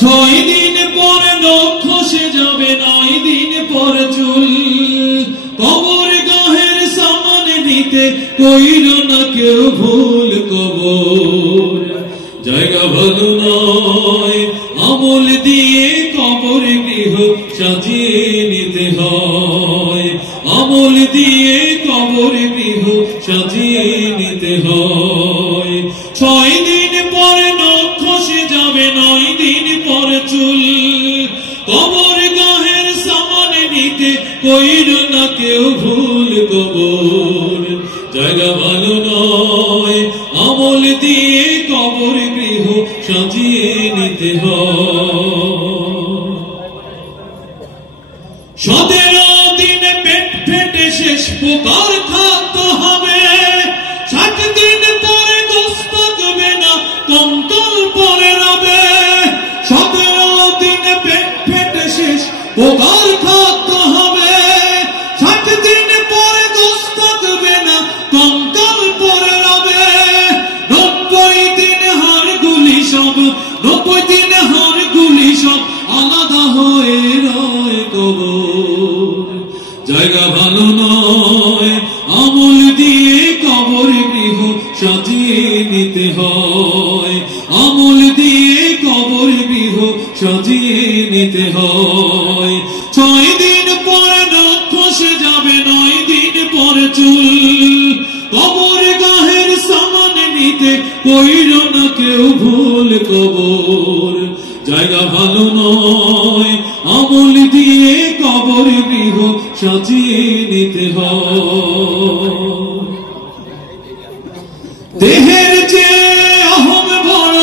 6 দিন পর নখ খসে যাবে, 9 দিন পর চুল। কবর গাহের সামান নিতে কইল না কেউ ভুল। কবর জায়গা ভালো নয়, আমল দিয়ে কবর গৃহ সাজিয়ে নিতে হয়। আমল দিয়ে কবর গৃহ সাজিয়ে নিতে হয়। 6 দিন পর নখ খসে যাবে, 9 দিন পর চুল। কবর গাহের সামান নিতে কইল না কেউ ভুল। কবর জায়গা ভালো নয়, আমল দিয়ে কবর গৃহ সাজিয়ে নিতে হয়। 17 দিন পেট ফেটে শেষ পোকার খাদ্য হবে। 60 দিন পরে গোস্ত পাকবে না, কঙ্কাল পরে রবে। 17 দিন পেট ফেটে শেষ পোকার খাদ্য হবে। 60 দিন পরে গোস্ত পাকবে না, কঙ্কাল পরে রবে। 90 দিন হাড়গুলি সব, 90 দিন হাড়গুলি সব আলাদা হয়ে রয়। কবর জায়গা ভালো নয়, আমল দিয়ে কবর গৃহ সাজিয়ে নিতে হয়। আমল দিয়ে কবর গৃহ সাজিয়ে নিতে হয়। 6 দিন পর নখ খসে যাবে, 9 দিন পর চুল। কবর গাহের সামান নিতে কইল না কেউ ভুল। কবর জায়গা ভালো নয়, আমল দিয়ে কবর গৃহ সাজিয়ে নিতে হয়। দেহের যে অহম বড়,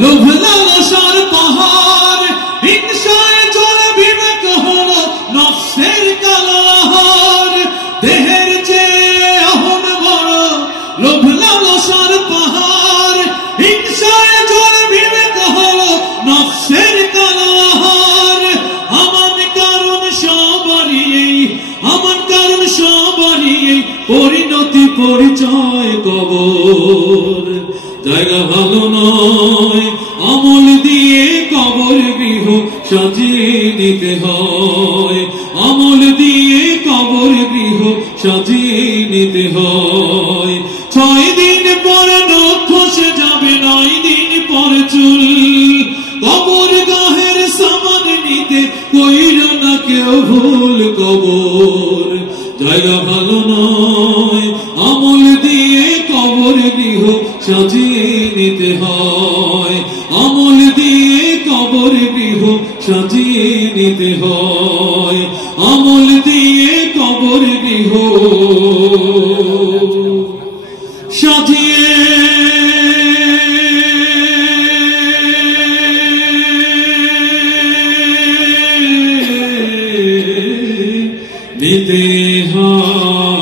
লোভ লালসার পাহাড়। হিংসায় চলে বিবেক হলো নফসের কালো আহার। দেহের যে অহম বড়, লোভ লালসার পাহাড়। হিংসায় চলে বিবেক হলো নফসের কালো আহার। আমার কারণ সবারই এই, আমার কারণ সবারই এই পরিণতি পরিচয়। কবর জায়গা ভালো নয়, আমল দিয়ে কবর গৃহ সাজিয়ে নিতে হয়। আমল দিয়ে কবর গৃহ সাজিয়ে নিতে হয়। 6 দিন পর নখ খসে যাবে, 9 দিন পর চুল। কবর গাহের সামান নিতে কইল না কেউ ভুল। কবর জায়গা ভালো নয়, আমল দিয়ে কবর গৃহ সাজিয়ে নিতে হয়। আমল দিয়ে কবর গৃহ সাজিয়ে নিতে হয়। আমল দিয়ে কবর গৃহ সাজিয়ে নিতে হয়।